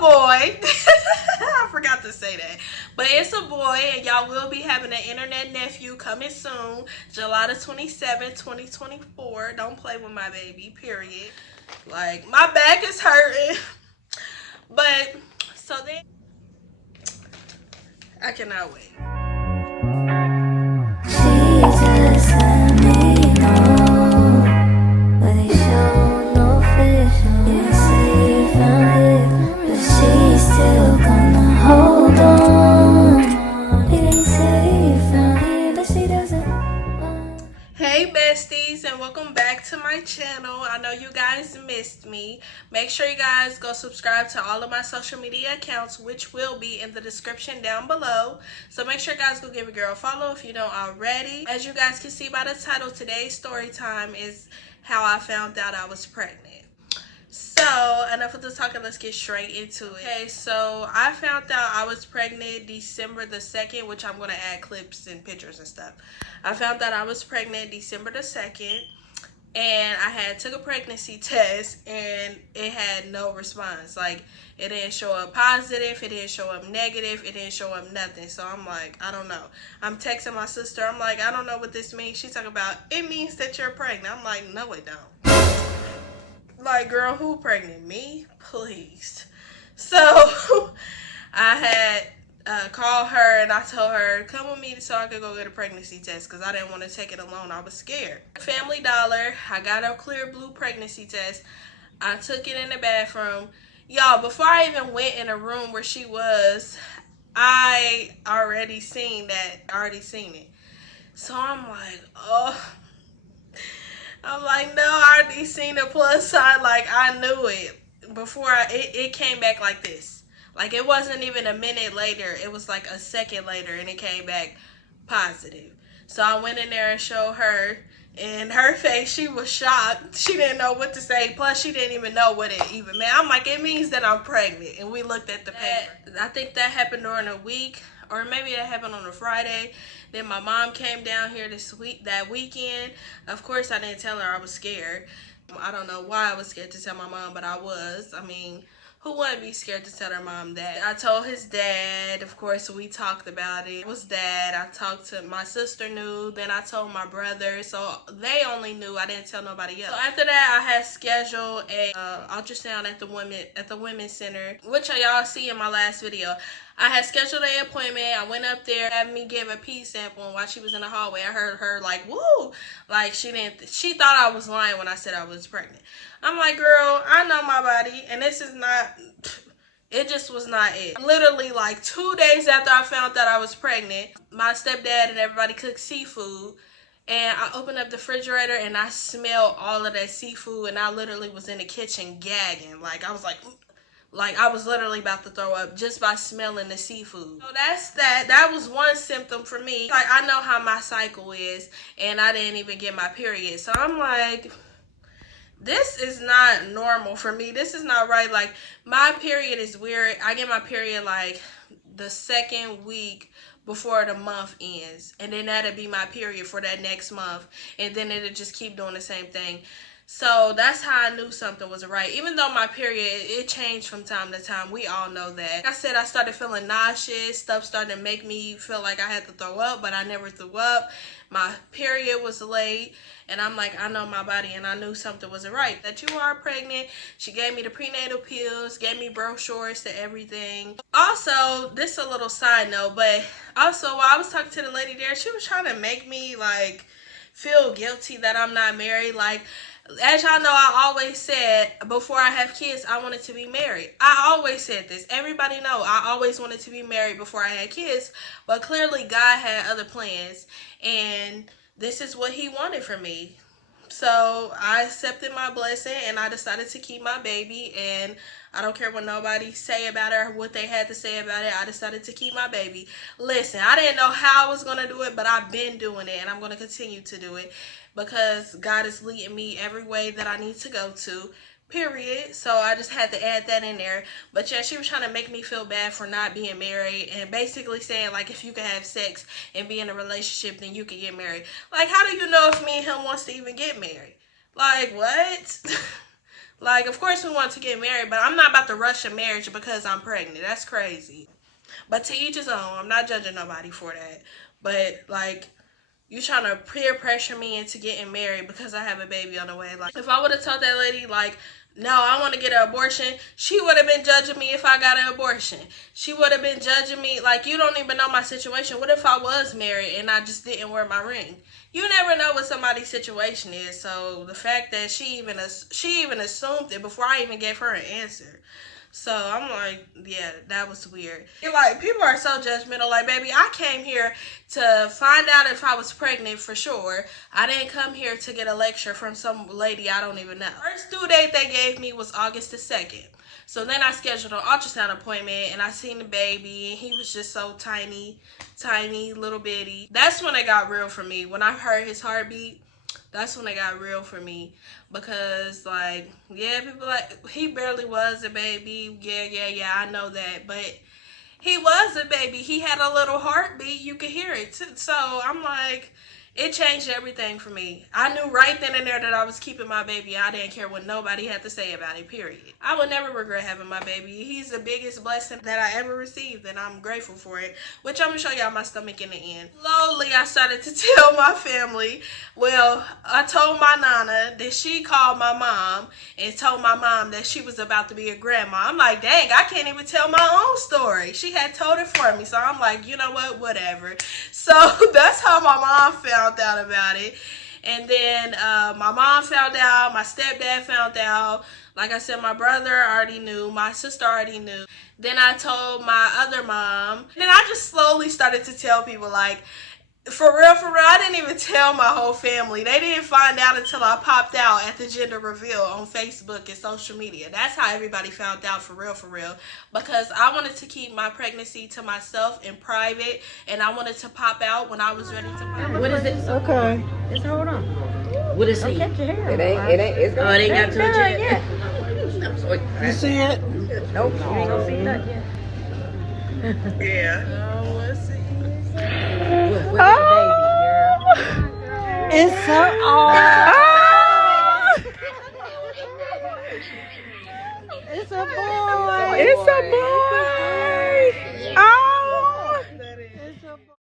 boy. I forgot to say that. But it's a boy, and y'all will be having an internet nephew coming soon, July the 27th, 2024. Don't play with my baby, period. Like, my back is hurting. But, so then, I cannot wait. Hey besties, and welcome back to my channel. I know you guys missed me. Make sure you guys go subscribe to all of my social media accounts, which will be in the description down below. So make sure you guys go give a girl a follow if you don't already. As you guys can see by the title, today's story time is how I found out I was pregnant. So, enough of the talking, let's get straight into it. Okay, so I found out I was pregnant December the 2nd, which I'm going to add clips and pictures and stuff. I found out I was pregnant December the 2nd, and I had took a pregnancy test, and it had no response. Like, it didn't show up positive, it didn't show up negative, it didn't show up nothing. So I'm like, I don't know. I'm texting my sister, I'm like, I don't know what this means. She's talking about, it means that you're pregnant. I'm like, no it don't. Like, girl, who pregnant? Me? Please. So, I had called her and I told her, come with me so I could go get a pregnancy test because I didn't want to take it alone. I was scared. Family Dollar, I got a clear blue pregnancy test. I took it in the bathroom. Y'all, before I even went in a room where she was, I already seen it. So I'm like, oh. I'm like, no, I already seen the plus side. Like, I knew it before it came back like this. Like, it wasn't even a minute later. It was like a second later, and it came back positive. So I went in there and showed her. In her face, she was shocked. She didn't know what to say. Plus, she didn't even know what it even meant. I'm like, it means that I'm pregnant. And we looked at the paper. I think that happened during a week. Or maybe that happened on a Friday. Then my mom came down here that weekend. Of course, I didn't tell her. I was scared. I don't know why I was scared to tell my mom, but I was. I mean, who wouldn't be scared to tell their mom that? I told his dad. Of course, we talked about it. It was dad. I talked to my sister knew. Then I told my brother. So they only knew. I didn't tell nobody else. So after that, I had scheduled a ultrasound at the women's center, which y'all see in my last video. I had scheduled an appointment. I went up there, had me give a pee sample, and while she was in the hallway, I heard her like, woo! Like, she thought I was lying when I said I was pregnant. I'm like, girl, I know my body, and this is not, it just was not it. Literally, like, 2 days after I found out I was pregnant, my stepdad and everybody cooked seafood, and I opened up the refrigerator, and I smelled all of that seafood, and I literally was in the kitchen gagging. Like, I was like I was literally about to throw up just by smelling the seafood. So that's that. That was one symptom for me. Like, I know how my cycle is, and I didn't even get my period. So I'm like, this is not normal for me. This is not right. Like, my period is weird. I get my period like the second week before the month ends, and then that'll be my period for that next month, and then it'll just keep doing the same thing. So that's how I knew something was right. Even though my period, it changed from time to time. We all know that. Like I said, I started feeling nauseous. Stuff started to make me feel like I had to throw up, but I never threw up. My period was late, and I'm like, I know my body, and I knew something wasn't right. That you are pregnant. She gave me the prenatal pills, gave me brochures to everything. Also, this is a little side note, but also while I was talking to the lady there, she was trying to make me like feel guilty that I'm not married. Like, as y'all know, I always said before I have kids, I wanted to be married. I always said this. Everybody know I always wanted to be married before I had kids. But clearly God had other plans. And this is what he wanted for me. So I accepted my blessing, and I decided to keep my baby. And I don't care what nobody say about it or what they had to say about it. I decided to keep my baby. Listen, I didn't know how I was going to do it, but I've been doing it, and I'm going to continue to do it because God is leading me every way that I need to go to, period. So I just had to add that in there. But yeah, she was trying to make me feel bad for not being married, and basically saying, like, if you can have sex and be in a relationship, then you can get married. Like, how do you know if me and him wants to even get married? Like, what? Like, of course we want to get married, but I'm not about to rush a marriage because I'm pregnant. That's crazy. But to each his own. I'm not judging nobody for that. But like, you trying to peer pressure me into getting married because I have a baby on the way. Like, if I would have told that lady, like, no, I want to get an abortion, she would have been judging me if I got an abortion. She would have been judging me like, you don't even know my situation. What if I was married and I just didn't wear my ring? You never know what somebody's situation is. So the fact that she even assumed it before I even gave her an answer. So I'm like, yeah, that was weird. Like, people are so judgmental. Like, baby, I came here to find out if I was pregnant for sure. I didn't come here to get a lecture from some lady I don't even know. First due date they gave me was August the 2nd. So then I scheduled an ultrasound appointment and I seen the baby and he was just so tiny, little bitty. That's when it got real for me. When I heard his heartbeat, that's when it got real for me. Because, like, yeah, people like, he barely was a baby. Yeah, I know that. But he was a baby. He had a little heartbeat. You could hear it. So I'm like, it changed everything for me. I knew right then and there that I was keeping my baby. I didn't care what nobody had to say about it, period. I will never regret having my baby. He's the biggest blessing that I ever received, and I'm grateful for it, which I'm going to show y'all my stomach in the end. Slowly, I started to tell my family. Well, I told my nana, that she called my mom and told my mom that she was about to be a grandma. I'm like, dang, I can't even tell my own story. She had told it for me, so I'm like, you know what, whatever. So that's how my mom found out about it. And then my mom found out, my stepdad found out. Like I said, my brother already knew, my sister already knew. Then I told my other mom. Then I just slowly started to tell people, like, for real, I didn't even tell my whole family. They didn't find out until I popped out at the gender reveal on Facebook and social media. That's how everybody found out, for real. Because I wanted to keep my pregnancy to myself in private, and I wanted to pop out when I was ready to pop out. What is it? Okay. Just hold on. What is Don't he? catch your hair. It ain't. It's oh, it ain't got to it yet. I'm so You excited. see it? Nope, you ain't gonna see that yet. Yeah. Let's see. Where's the baby, girl? It's so It's a boy. It's a boy. Oh. It's a boy.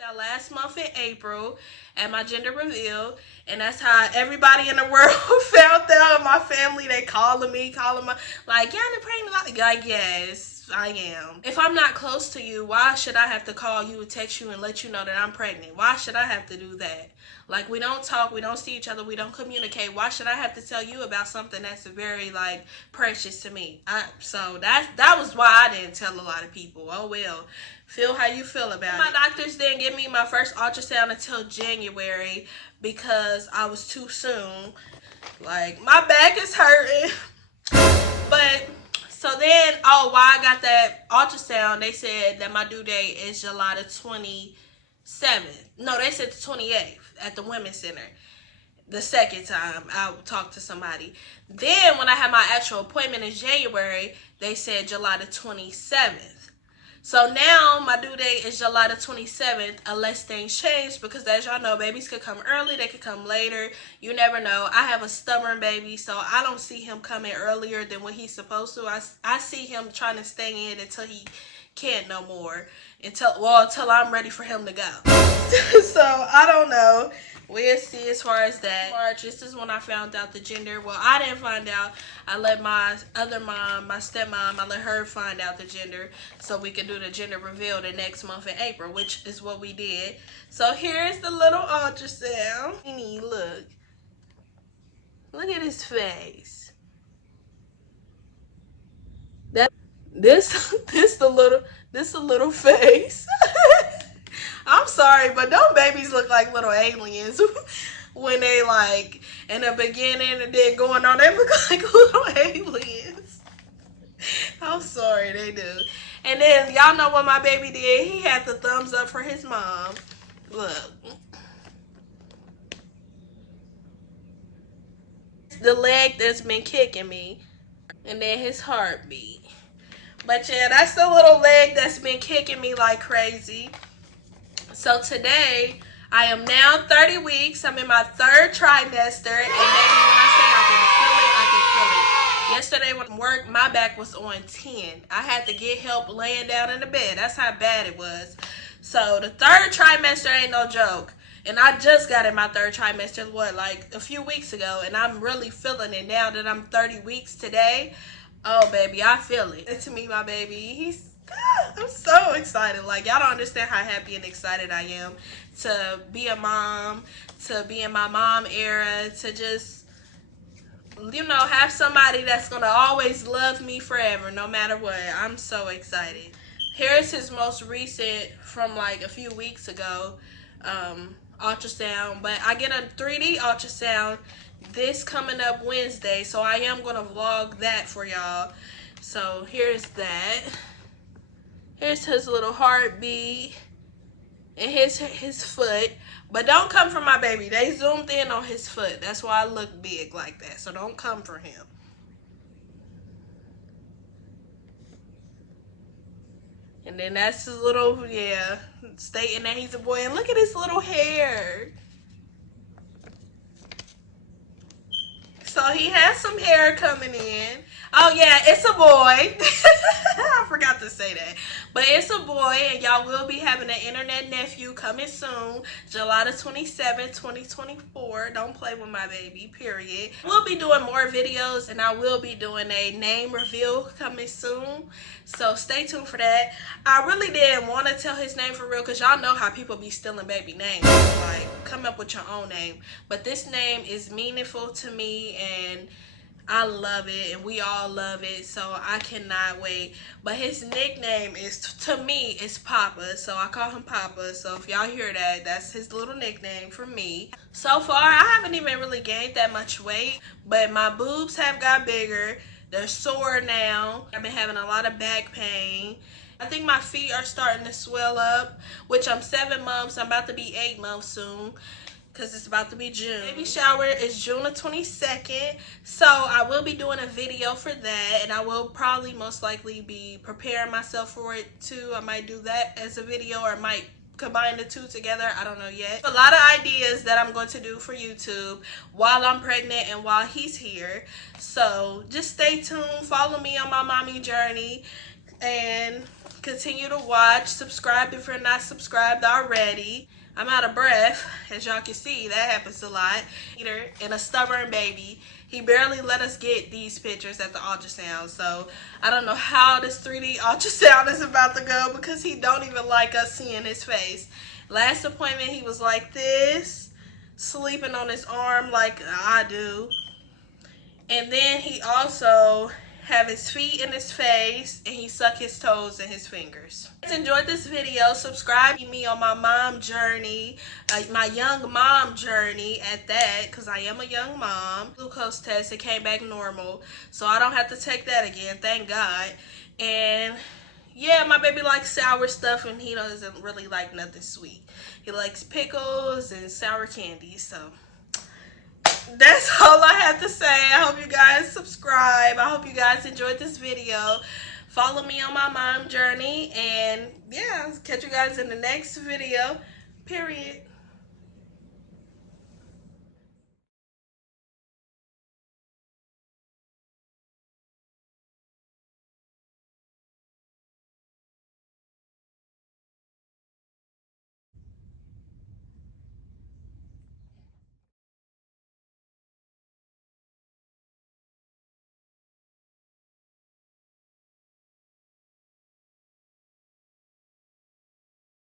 That last month in April at my gender reveal, and that's how everybody in the world found out. My family, they calling me like, Yana pregnant. Like, yes, I am. If I'm not close to you, why should I have to call you and text you and let you know that I'm pregnant? Why should I have to do that? Like, we don't talk, we don't see each other, we don't communicate. Why should I have to tell you about something that's very, like, precious to me? So that was why I didn't tell a lot of people. Oh well, feel how you feel about it. My doctors didn't give me my first ultrasound until January because I was too soon. Like, my back is hurting. But so then, why I got that ultrasound, they said that my due date is July the 27th. No, they said the 28th at the Women's Center. The second time I talked to somebody. Then when I had my actual appointment in January, they said July the 27th. So now my due date is July the 27th, unless things change, because as y'all know, babies could come early, they could come later. You never know. I have a stubborn baby, so I don't see him coming earlier than when he's supposed to. I see him trying to stay in until he can't no more, until I'm ready for him to go. So I don't know. We'll see as far as that. March, this is when I found out the gender. Well, I didn't find out. I let my other mom, my stepmom, I let her find out the gender so we could do the gender reveal the next month in April, which is what we did. So here's the little ultrasound. Look. Look at his face. This the little face. I'm sorry, but don't babies look like little aliens when they like in the beginning and then going on? They look like little aliens. I'm sorry, they do. And then y'all know what my baby did? He had the thumbs up for his mom. Look. The leg that's been kicking me. And then his heartbeat. But yeah, that's the little leg that's been kicking me like crazy. So today, I am now 30 weeks. I'm in my third trimester. And baby, when I say I can feel it, I can feel it. Yesterday when I worked, my back was on 10. I had to get help laying down in the bed. That's how bad it was. So the third trimester ain't no joke. And I just got in my third trimester, like a few weeks ago. And I'm really feeling it now that I'm 30 weeks today. Oh, baby, I feel it. To me, my baby, I'm so excited. Like, y'all don't understand how happy and excited I am to be a mom, to be in my mom era, to just, have somebody that's going to always love me forever, no matter what. I'm so excited. Here's his most recent from like a few weeks ago, ultrasound. But I get a 3D ultrasound this coming up Wednesday, so I am going to vlog that for y'all. So here's that. Here's his little heartbeat and his foot. But don't come for my baby. They zoomed in on his foot. That's why I look big like that. So don't come for him. And then that's his little, stating that he's a boy. And look at his little hair. So he has some hair coming in. Oh yeah, it's a boy. I forgot to say that. But it's a boy, and y'all will be having an internet nephew coming soon, July the 27th, 2024. Don't play with my baby, period. We'll be doing more videos, and I will be doing a name reveal coming soon. So stay tuned for that. I really didn't want to tell his name for real, because y'all know how people be stealing baby names. Like, come up with your own name. But this name is meaningful to me, and I love it, and we all love it, so I cannot wait. But his nickname is, to me, is Papa, so I call him Papa. So if y'all hear that, that's his little nickname for me. So far, I haven't even really gained that much weight, but my boobs have got bigger. They're sore now. I've been having a lot of back pain. I think my feet are starting to swell up, which I'm 7 months. I'm about to be 8 months soon, because it's about to be June. Baby shower is June the 22nd. So I will be doing a video for that, and I will probably most likely be preparing myself for it too. I might do that as a video, or I might combine the two together. I don't know yet. A lot of ideas that I'm going to do for YouTube while I'm pregnant and while he's here. So just stay tuned. Follow me on my mommy journey and continue to watch. Subscribe if you're not subscribed already. I'm out of breath, as y'all can see. That happens a lot. And a stubborn baby. He barely let us get these pictures at the ultrasound. So I don't know how this 3D ultrasound is about to go, because he don't even like us seeing his face. Last appointment, he was like this, sleeping on his arm like I do. And then he also have his feet in his face, and he suck his toes and his fingers. If you enjoyed this video, subscribe to me on my mom journey, my young mom journey at that, because I am a young mom. Glucose test, it came back normal, so I don't have to take that again, thank God. And yeah, my baby likes sour stuff, and he doesn't really like nothing sweet. He likes pickles and sour candy, so that's all I have to say. I hope you guys subscribe. I hope you guys enjoyed this video. Follow me on my mom journey, and yeah, catch you guys in the next video, period.